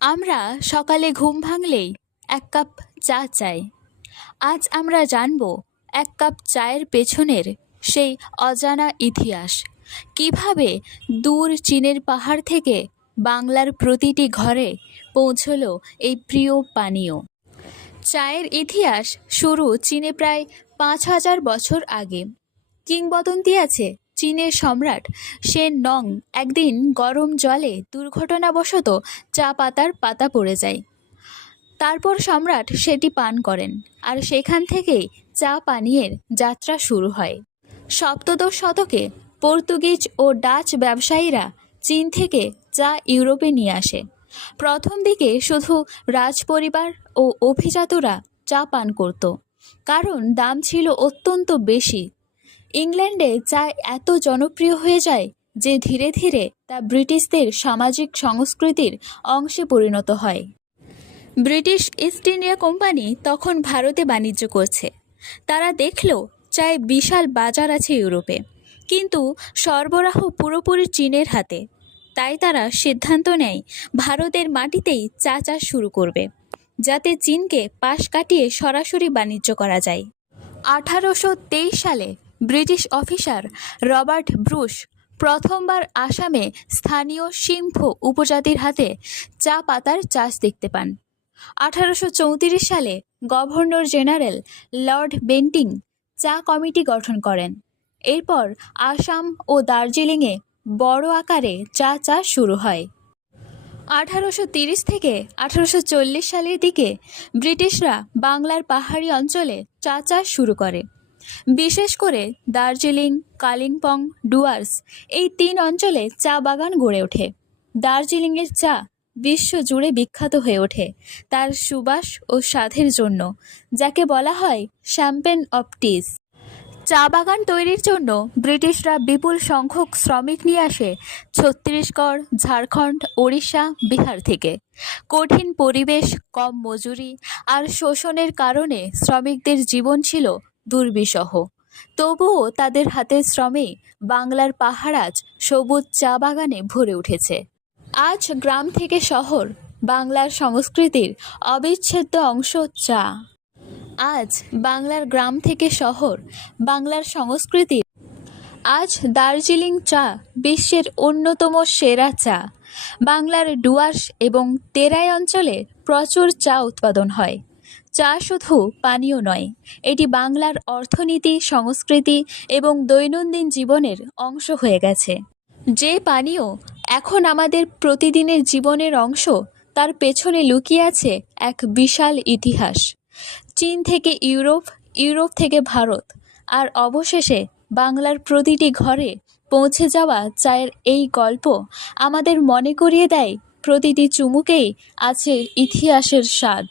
আমরা সকালে ঘুম ভাঙলেই এক কাপ চা চাই। আজ আমরা জানব এক কাপ চায়ের পেছনের সেই অজানা ইতিহাস, কিভাবে দূর চীনের পাহাড় থেকে বাংলার প্রতিটি ঘরে পৌঁছলো এই প্রিয় পানীয়। চায়ের ইতিহাস শুরু চীনে প্রায় ৫,০০০ বছর আগে। কিংবদন্তি আছে, চীনের সম্রাট শেন নং একদিন গরম জলে দুর্ঘটনাবশত চা পাতার পাতা পড়ে যায়। তারপর সম্রাট সেটি পান করেন, আর সেখান থেকেই চা পানীয়ের যাত্রা শুরু হয়। সপ্তদশ শতকে পর্তুগিজ ও ডাচ ব্যবসায়ীরা চীন থেকে চা ইউরোপে নিয়ে আসে। প্রথম দিকে শুধু রাজপরিবার ও অভিজাতরা চা পান করত, কারণ দাম ছিল অত্যন্ত বেশি। ইংল্যান্ডে চা এত জনপ্রিয় হয়ে যায় যে ধীরে ধীরে তা ব্রিটিশদের সামাজিক সংস্কৃতির অংশে পরিণত হয়। ব্রিটিশ ইস্ট ইন্ডিয়া কোম্পানি তখন ভারতে বাণিজ্য করছে। তারা দেখল চায়ে বিশাল বাজার আছে ইউরোপে, কিন্তু সরবরাহ পুরোপুরি চীনের হাতে। তাই তারা সিদ্ধান্ত নেয় ভারতের মাটিতেই চা চাষ শুরু করবে, যাতে চীনকে পাশ কাটিয়ে সরাসরি বাণিজ্য করা যায়। ১৮২৩ সালে ব্রিটিশ অফিসার রবার্ট ব্রুস প্রথমবার আসামে স্থানীয় সিম্ফু উপজাতির হাতে চা পাতার চাষ দেখতে পান। ১৮৩৪ সালে গভর্নর জেনারেল লর্ড বেন্টিং চা কমিটি গঠন করেন। এরপর আসাম ও দার্জিলিংয়ে বড় আকারে চা চাষ শুরু হয়। ১৮৩০ থেকে ১৮৪০ সালের দিকে ব্রিটিশরা বাংলার পাহাড়ি অঞ্চলে চা চাষ শুরু করে। বিশেষ করে দার্জিলিং, কালিম্পং, ডুয়ার্স এই ৩ অঞ্চলে চা বাগান গড়ে ওঠে। দার্জিলিংয়ের চা বিশ্বজুড়ে বিখ্যাত হয়ে ওঠে তার সুবাস ও স্বাদের জন্য, যাকে বলা হয় শ্যাম্পেন অফ টিস। চা বাগান তৈরির জন্য ব্রিটিশরা বিপুল সংখ্যক শ্রমিক নিয়ে আসে ছত্তিশগড়, ঝাড়খণ্ড, ওড়িশা, বিহার থেকে। কঠিন পরিবেশ, কম মজুরি আর শোষণের কারণে শ্রমিকদের জীবন ছিল দুর্বিষহ। তবুও তাদের হাতের শ্রমে বাংলার পাহাড় আজ সবুজ চা বাগানে ভরে উঠেছে। আজ গ্রাম থেকে শহর বাংলার সংস্কৃতির অবিচ্ছেদ্য অংশ চা। আজ বাংলার গ্রাম থেকে শহর বাংলার সংস্কৃতির। আজ দার্জিলিং চা বিশ্বের অন্যতম সেরা চা। বাংলার ডুয়ার্স এবং তেরাই অঞ্চলে প্রচুর চা উৎপাদন হয়। চা শুধু পানীয় নয়, এটি বাংলার অর্থনীতি, সংস্কৃতি এবং দৈনন্দিন জীবনের অংশ হয়ে গেছে। যে পানীয় এখন আমাদের প্রতিদিনের জীবনের অংশ, তার পেছনে লুকিয়ে আছে এক বিশাল ইতিহাস। চীন থেকে ইউরোপ, ইউরোপ থেকে ভারত, আর অবশেষে বাংলার প্রতিটি ঘরে পৌঁছে যাওয়া চায়ের এই গল্প আমাদের মনে করিয়ে দেয় প্রতিটি চুমুকেই আছে ইতিহাসের স্বাদ।